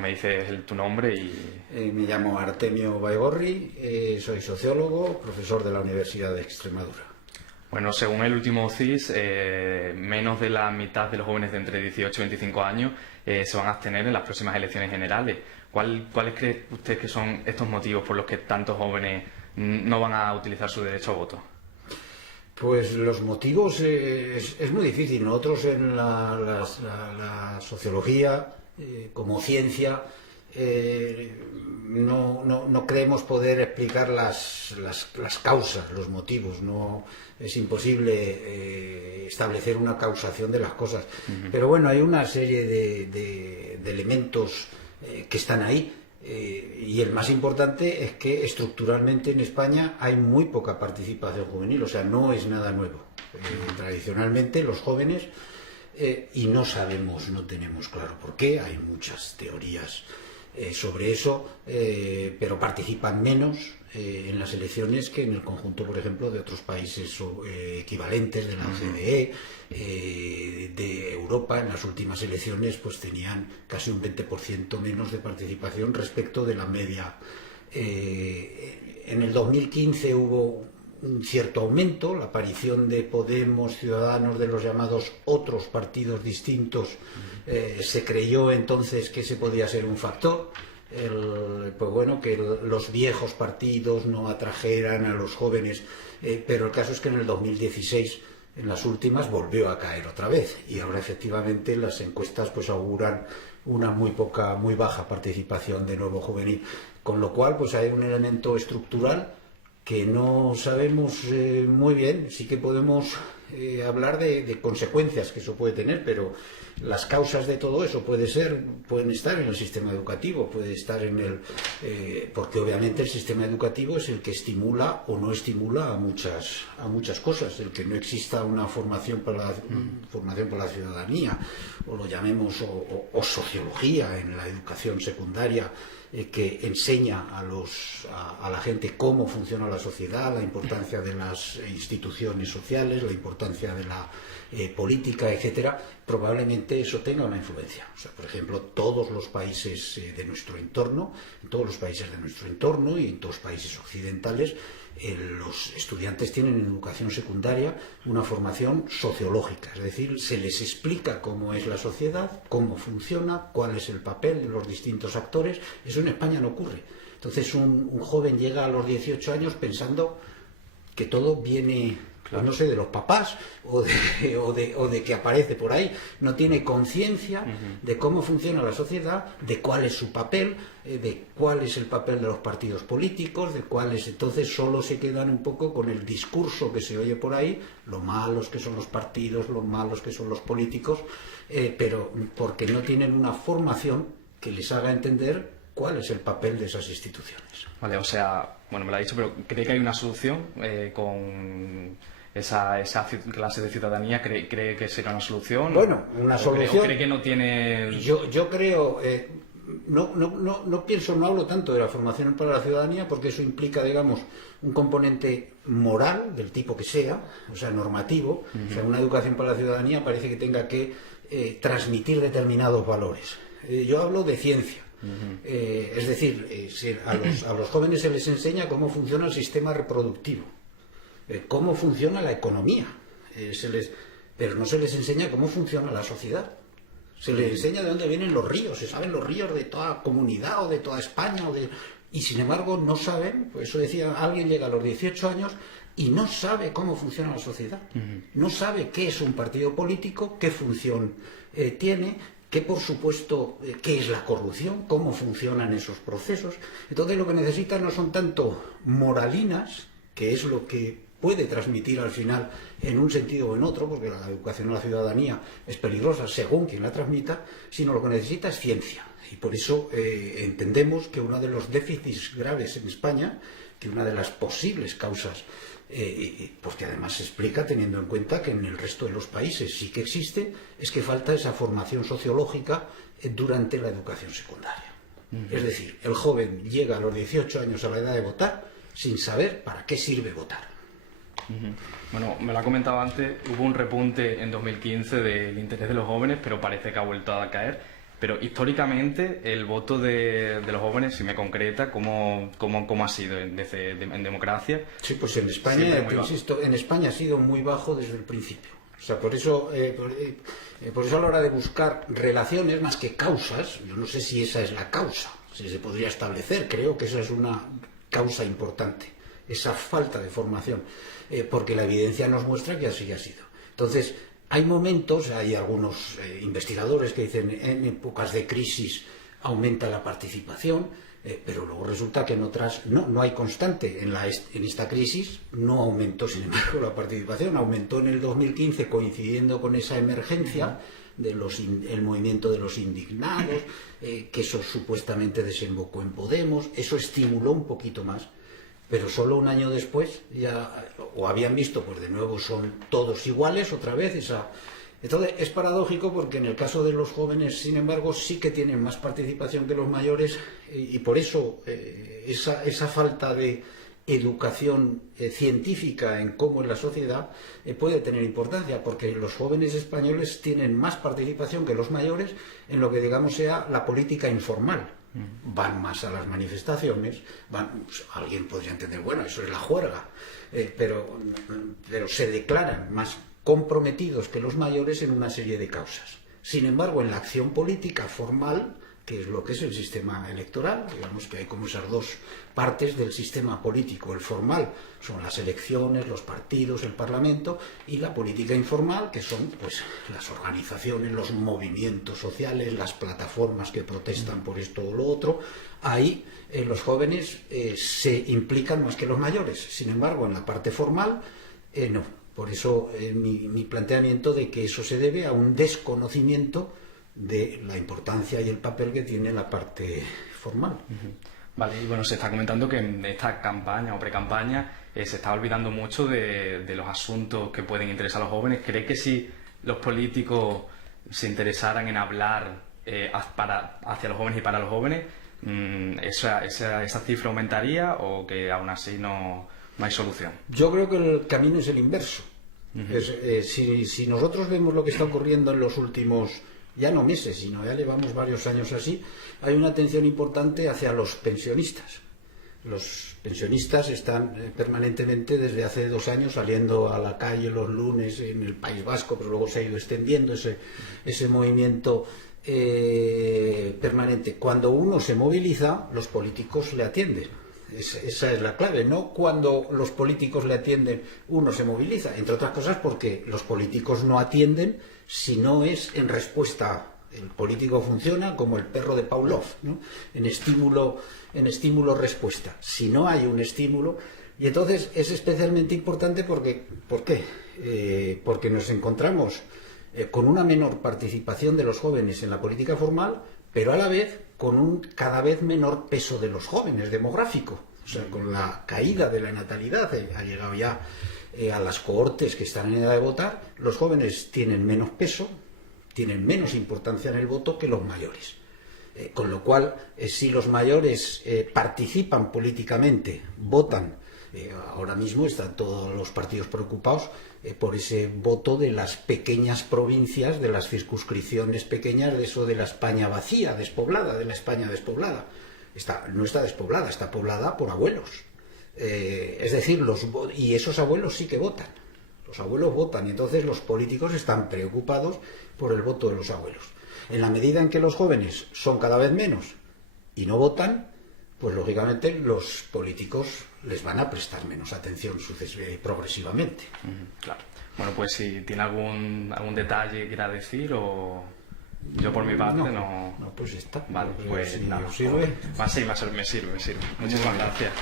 me dices tu nombre y... Me llamo Artemio Baigorri, soy sociólogo, profesor de la Universidad de Extremadura. Bueno, según el último CIS, menos de la mitad de los jóvenes de entre 18 y 25 años se van a abstener en las próximas elecciones generales. ¿Cuáles cree usted que son estos motivos por los que tantos jóvenes no van a utilizar su derecho a voto? Pues los motivos es muy difícil. Nosotros en la sociología, como ciencia, no creemos poder explicar las causas, los motivos. No es imposible establecer una causación de las cosas. Pero bueno, hay una serie de elementos que están ahí. Y el más importante es que estructuralmente en España hay muy poca participación juvenil, o sea, no es nada nuevo. Tradicionalmente los jóvenes, y no sabemos, no tenemos claro por qué, hay muchas teorías sobre eso, pero participan menos en las elecciones que en el conjunto, por ejemplo, de otros países equivalentes de la OCDE, de Europa. En las últimas elecciones pues tenían casi un 20% menos de participación respecto de la media. En el 2015 hubo un cierto aumento, la aparición de Podemos, Ciudadanos, de los llamados otros partidos distintos. Se creyó entonces que ese podía ser un factor. Pues bueno, que los viejos partidos no atrajeran a los jóvenes, pero el caso es que en el 2016, en las últimas, volvió a caer otra vez, y ahora efectivamente las encuestas pues auguran una muy baja participación de nuevo juvenil, con lo cual pues hay un elemento estructural que no sabemos muy bien. Sí que podemos hablar de consecuencias que eso puede tener, pero las causas de todo eso pueden estar en el sistema educativo, puede estar porque obviamente el sistema educativo es el que estimula o no estimula a muchas cosas. El que no exista una formación para la ciudadanía, o lo llamemos o sociología en la educación secundaria, que enseña a la gente cómo funciona la sociedad, la importancia de las instituciones sociales, la importancia de la política, etcétera. Probablemente eso tenga una influencia. O sea, por ejemplo, todos los países de nuestro entorno, en todos los países de nuestro entorno y en todos los países occidentales, los estudiantes tienen en educación secundaria una formación sociológica, es decir, se les explica cómo es la sociedad, cómo funciona, cuál es el papel de los distintos actores. Eso en España no ocurre. Entonces un joven llega a los 18 años pensando que todo viene, pues no sé, de los papás o de que aparece por ahí. No tiene conciencia de cómo funciona la sociedad, de cuál es su papel, de cuál es el papel de los partidos políticos, entonces solo se quedan un poco con el discurso que se oye por ahí, lo malos que son los partidos, lo malos que son los políticos, pero porque no tienen una formación que les haga entender cuál es el papel de esas instituciones. Vale, o sea, bueno, me lo ha dicho, pero ¿cree que hay una solución con esa clase de ciudadanía? ¿Cree que será una solución? Bueno, una solución... ¿Cree que no tiene...? Yo creo... No pienso, no hablo tanto de la formación para la ciudadanía, porque eso implica, digamos, un componente moral, del tipo que sea, o sea, normativo. O sea, una educación para la ciudadanía parece que tenga que transmitir determinados valores. Yo hablo de ciencia. Es decir, a los jóvenes se les enseña cómo funciona el sistema reproductivo, cómo funciona la economía, pero no se les enseña cómo funciona la sociedad. Se les enseña de dónde vienen los ríos, se saben los ríos de toda comunidad o de toda España, y sin embargo no saben, pues eso decía, alguien llega a los 18 años y no sabe cómo funciona la sociedad, no sabe qué es un partido político, qué función tiene, que por supuesto, qué es la corrupción, cómo funcionan esos procesos. Entonces lo que necesitan no son tanto moralinas, que es lo que puede transmitir al final en un sentido o en otro, porque la educación a la ciudadanía es peligrosa según quien la transmita, sino lo que necesita es ciencia. Y por eso entendemos que uno de los déficits graves en España, que una de las posibles causas, pues que además se explica teniendo en cuenta que en el resto de los países sí que existe, es que falta esa formación sociológica durante la educación secundaria. Es decir, el joven llega a los 18 años a la edad de votar sin saber para qué sirve votar. Bueno, me lo ha comentado antes, hubo un repunte en 2015 del interés de los jóvenes, pero parece que ha vuelto a caer. Pero históricamente el voto de los jóvenes, si me concreta, ¿cómo ha sido en democracia? Sí, pues en España, insisto, en España ha sido muy bajo desde el principio. O sea, por eso a la hora de buscar relaciones más que causas, yo no sé si esa es la causa, si se podría establecer, creo que esa es una causa importante, esa falta de formación, porque la evidencia nos muestra que así ha sido. Entonces, hay momentos, hay algunos investigadores que dicen en épocas de crisis aumenta la participación, pero luego resulta que en otras no hay constante. En esta crisis no aumentó, sin embargo, la participación. Aumentó en el 2015 coincidiendo con esa emergencia el movimiento de los indignados, que eso supuestamente desembocó en Podemos. Eso estimuló un poquito más. Pero solo un año después ya o habían visto, pues de nuevo son todos iguales otra vez. Entonces es paradójico porque en el caso de los jóvenes, sin embargo, sí que tienen más participación que los mayores y por eso esa falta de educación científica en cómo es la sociedad puede tener importancia, porque los jóvenes españoles tienen más participación que los mayores en lo que digamos sea la política informal. Van más a las manifestaciones, pues, alguien podría entender, bueno, eso es la juerga, pero se declaran más comprometidos que los mayores en una serie de causas. Sin embargo, en la acción política formal, que es lo que es el sistema electoral, digamos que hay como esas dos partes del sistema político. El formal son las elecciones, los partidos, el Parlamento, y la política informal, que son pues las organizaciones, los movimientos sociales, las plataformas que protestan por esto o lo otro. Ahí los jóvenes se implican más que los mayores. Sin embargo, en la parte formal, no. Por eso mi planteamiento de que eso se debe a un desconocimiento de la importancia y el papel que tiene la parte formal. Vale, y bueno, se está comentando que en esta campaña o pre-campaña se está olvidando mucho de los asuntos que pueden interesar a los jóvenes. ¿Cree que si los políticos se interesaran en hablar hacia los jóvenes y para los jóvenes, esa cifra aumentaría o que aún así no hay solución? Yo creo que el camino es el inverso. Si nosotros vemos lo que está ocurriendo en los últimos, ya no meses, sino ya llevamos varios años así, hay una atención importante hacia los pensionistas. Los pensionistas están permanentemente desde hace 2 años saliendo a la calle los lunes en el País Vasco, pero luego se ha ido extendiendo ese movimiento permanente. Cuando uno se moviliza, los políticos le atienden. Esa es la clave, no cuando los políticos le atienden uno se moviliza, entre otras cosas porque los políticos no atienden si no es en respuesta. El político funciona como el perro de Pavlov, ¿no? En estímulo-respuesta. Si no hay un estímulo, y entonces es especialmente importante porque, ¿por qué? Porque nos encontramos con una menor participación de los jóvenes en la política formal, pero a la vez con un cada vez menor peso de los jóvenes demográfico. O sea, con la caída de la natalidad, ha llegado ya a las cohortes que están en edad de votar, los jóvenes tienen menos peso, tienen menos importancia en el voto que los mayores. Con lo cual, si los mayores participan políticamente, votan, ahora mismo están todos los partidos preocupados por ese voto de las pequeñas provincias, de las circunscripciones pequeñas, de eso de la España vacía, despoblada, de la España despoblada. No está despoblada, está poblada por abuelos. Es decir, y esos abuelos sí que votan. Los abuelos votan y entonces los políticos están preocupados por el voto de los abuelos. En la medida en que los jóvenes son cada vez menos y no votan, pues lógicamente los políticos les van a prestar menos atención progresivamente. Claro. Bueno, pues si tiene algún detalle que quiera decir o... Yo por mi parte no... No, pues está. Vale, pues si nada. os sirve. Sí, me sirve. Muchísimas gracias.